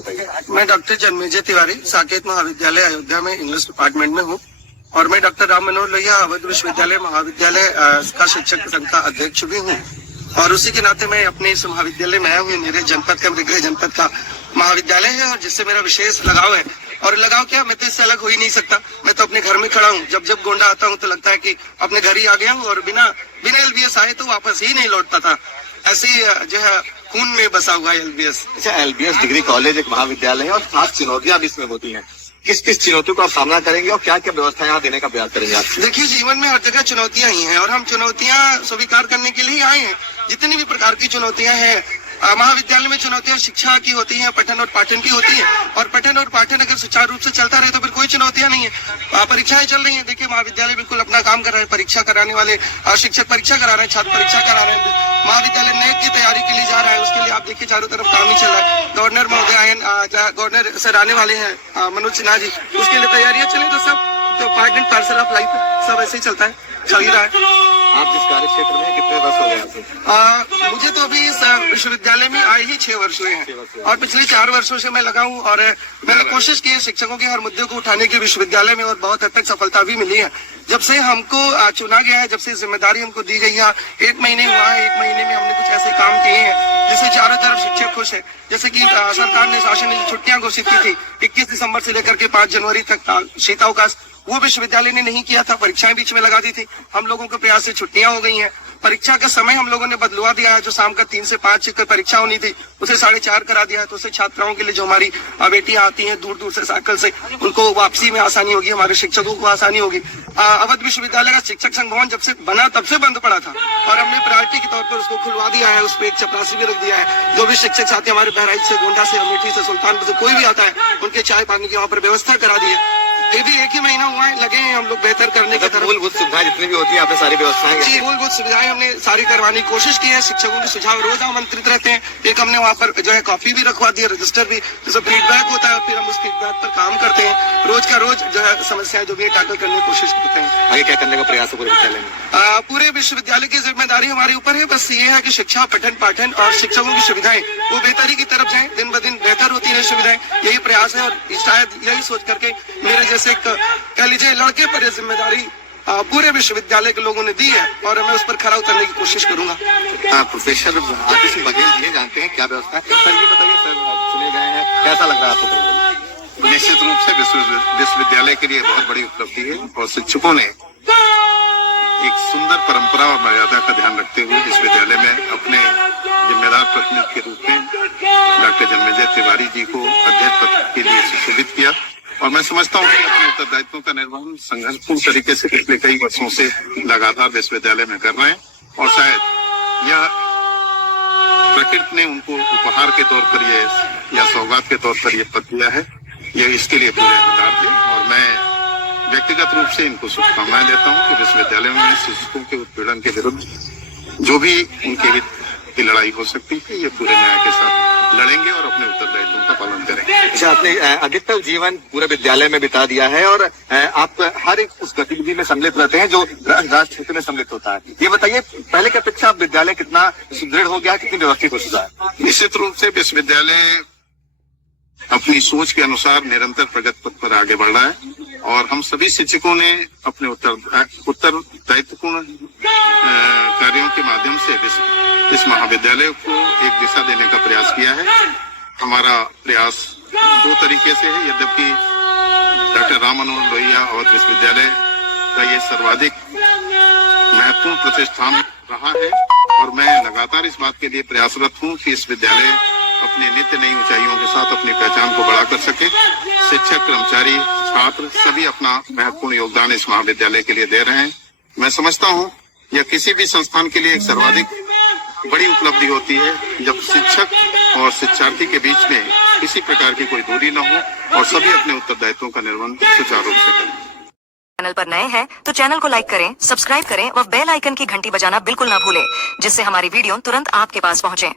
बताइए। मैं डॉक्टर जन्मेजय तिवारी साकेत महाविद्यालय अयोध्या में इंग्लिश डिपार्टमेंट में हूँ और मैं डॉक्टर राम मनोहर लोहिया अवध विश्वविद्यालय महाविद्यालय का शिक्षक संघ का अध्यक्ष भी हूँ और उसी के नाते मैं अपने इस महाविद्यालय में आया हूँ। मेरे जनपद का गृह जनपद का महाविद्यालय है और जिससे मेरा विशेष लगाव है। और लगाव क्या, मैं तो इससे अलग हो ही नहीं सकता। मैं तो अपने घर में खड़ा हूँ। जब जब गोंडा आता हूँ तो लगता है कि अपने घर ही आ गया हूँ और बिना एलबीएस आए तो वापस ही नहीं लौटता था। ऐसे जो है खून में बसा हुआ है एलबीएस। अच्छा, एलबीएस डिग्री कॉलेज एक महाविद्यालय है और खास चुनौतियां भी इसमें होती हैं। किस किस चुनौतियों का आप सामना करेंगे और क्या क्या व्यवस्था यहाँ देने का प्रयास करेंगे आप? देखिए, जीवन में हर जगह चुनौतियां ही हैं और हम चुनौतियां स्वीकार करने के लिए ही आए हैं। जितनी भी प्रकार की चुनौतियां हैं, महाविद्यालय में चुनौतियां शिक्षा की होती हैं, पठन और पाठन की होती है और पठन और पाठन अगर सुचारू रूप से चलता रहे तो फिर कोई चुनौतियां नहीं है। परीक्षाएं चल रही हैं। देखिए, महाविद्यालय बिल्कुल अपना काम कर रहे हैं। परीक्षा कराने वाले शिक्षक परीक्षा करा रहे हैं, छात्र परीक्षा करा रहे हैं। महाविद्यालय नेट की तैयारी के लिए जा रहा है, उसके लिए आप देखिए चारों तरफ काम ही चल रहा है। गवर्नर महोदय आए, गवर्नर सर आने वाले हैं मनोज सिन्हा जी, उसके लिए तैयारियां चले तो सब तो part and parcel of life सब ऐसे ही चलता है, चल ही रहा है। आप जिस कार्य क्षेत्र में कितने वर्ष हो गए? मुझे तो अभी इस विश्वविद्यालय में आए ही 6 वर्ष हुए हैं और पिछले 4 वर्षों से मैं लगा हूँ और मैंने कोशिश की है शिक्षकों के हर मुद्दे को उठाने की विश्वविद्यालय में और बहुत हद तक सफलता भी मिली है। जब से हमको चुना गया है, जब से जिम्मेदारी हमको दी गई है, 1 महीने हुआ है। 1 महीने में हमने कुछ ऐसे काम किए हैं जिससे चारों तरफ शिक्षक खुश है। जैसे कि सरकार ने शासन ने छुट्टियां घोषित की थी 21 दिसंबर से लेकर के 5 जनवरी तक शीतावकाश, वो विश्वविद्यालय ने नहीं किया था। परीक्षाएं बीच में लगा दी थी। हम लोगों के प्रयास से छुट्टियां हो गई हैं। परीक्षा का समय हम लोगों ने बदलवा दिया है। जो शाम का 3 से 5 की परीक्षा होनी थी उसे 4:30 करा दिया है। तो उससे छात्राओं के लिए, जो हमारी बेटियां आती हैं दूर दूर से साइकिल से, उनको वापसी में आसानी होगी, हमारे शिक्षकों को आसानी होगी। अवध विश्वविद्यालय का शिक्षक संघ भवन जब से बना तब से बंद पड़ा था और हमने प्रायोरिटी के तौर पर उसको खुलवा दिया है। उस पर एक चपरासी भी रख दिया है। जो भी शिक्षक साथी हमारे बहराइच से, गोंडा से, अमेठी से, सुल्तानपुर से कोई भी आता है, उनके चाय पानी की वहाँ पर व्यवस्था करा दी है। ये भी 1 ही महीना हुआ है, लगे हैं हम लोग बेहतर करने की तरफ। मूलभूत सुविधाएं जितनी भी होती है आपने सारी व्यवस्थाएं? जी, मूलभूत सुविधाएं हमने सारी करवाने की कोशिश की है। शिक्षकों के सुझाव रोज आमंत्रित रहते हैं। एक हमने वहाँ पर जो है कॉपी भी रखवा दी है, रजिस्टर भी, जैसे फीडबैक होता है, फिर हम उस फीडबैक पर काम करते हैं। रोज का रोज जो है समस्याएं जो भी टैकल करने की कोशिश करते हैं। आगे क्या करने का प्रयास है पूरे विद्यालय में? पूरे विश्वविद्यालय की जिम्मेदारी हमारे ऊपर है। बस ये है कि शिक्षा, पठन पाठन और शिक्षकों की सुविधाएं वो बेहतरी की तरफ जाए, दिन ब दिन बेहतर होती है सुविधाएं। यही प्रयास है और शायद यही सोच करके मेरे जैसे कह लीजिए लड़के पर यह जिम्मेदारी पूरे विश्वविद्यालय के लोगों ने दी है और मैं उस पर खरा उतरने की कोशिश करूंगा। प्रोफेसर आतिश बघेल जी जानते हैं क्या व्यवस्था है? सर ये बताइए, सर चुने गए हैं, कैसा लग रहा है आपको? निश्चित रूप से विश्वविद्यालय के लिए बहुत बड़ी उपलब्धि है और शिक्षकों ने एक सुंदर परंपरा और मर्यादा का ध्यान रखते हुए विश्वविद्यालय में अपने जिम्मेदार प्रतिनिधि के रूप में डॉक्टर जन्मेजय तिवारी जी को अध्यक्ष पद के लिए सुशोभित किया और मैं समझता हूँ कि अपने उत्तरदायित्वों का निर्वहन संघर्षपूर्ण तरीके से पिछले कई वर्षों से लगातार विश्वविद्यालय में कर रहे हैं और शायद यह प्रकृति ने उनको उपहार के तौर पर या सौगात के तौर पर यह पद दिया है। यह इसके लिए पूरे हकदार थे और मैं व्यक्तिगत रूप से इनको शुभकामनाएं देता हूं कि विश्वविद्यालय में शिक्षकों के उत्पीड़न के विरुद्ध जो भी उनके हित की लड़ाई हो सकती है, ये पूरे न्याय के साथ लड़ेंगे और अपने उत्तरदायित्वों का पालन करेंगे। अच्छा, आपने अधिकतर जीवन पूरे विद्यालय में बिता दिया है और आप हर एक उस गतिविधि में सम्मिलित रहते हैं जो राष्ट्र क्षेत्र में सम्मिलित होता है। ये बताइए, पहले की अपेक्षा विद्यालय कितना सुदृढ़ हो गया है, कितनी व्यवस्थित हो चुका है? निश्चित रूप से विश्वविद्यालय अपनी सोच के अनुसार निरंतर प्रगति पथ पर आगे बढ़ रहा है और हम सभी शिक्षकों ने अपने उत्तरदायित्वपूर्ण कार्यों के माध्यम से इस महाविद्यालय को एक दिशा देने का प्रयास किया है। हमारा प्रयास 2 तरीके से है। यद्यपि डॉक्टर राम मनोहर लोहिया और विश्वविद्यालय का ये सर्वाधिक महत्वपूर्ण प्रतिष्ठान रहा है और मैं लगातार इस बात के लिए प्रयासरत हूँ कि इस विद्यालय अपने नित्य नई ऊंचाइयों के साथ अपनी पहचान को बढ़ा कर सके। शिक्षक, कर्मचारी, छात्र सभी अपना महत्वपूर्ण योगदान इस महाविद्यालय के लिए दे रहे हैं। मैं समझता हूँ यह किसी भी संस्थान के लिए एक सर्वाधिक बड़ी उपलब्धि होती है जब शिक्षक और शिक्षार्थी के बीच में किसी प्रकार की कोई दूरी न हो और सभी अपने उत्तरदायित्वों का निर्वहन सुचारू रूप से करें। चैनल पर नए हैं तो चैनल को लाइक करें, सब्सक्राइब करें और बेल आइकन की घंटी बजाना बिल्कुल ना भूलें, जिससे हमारी वीडियो तुरंत आपके पास पहुंचे।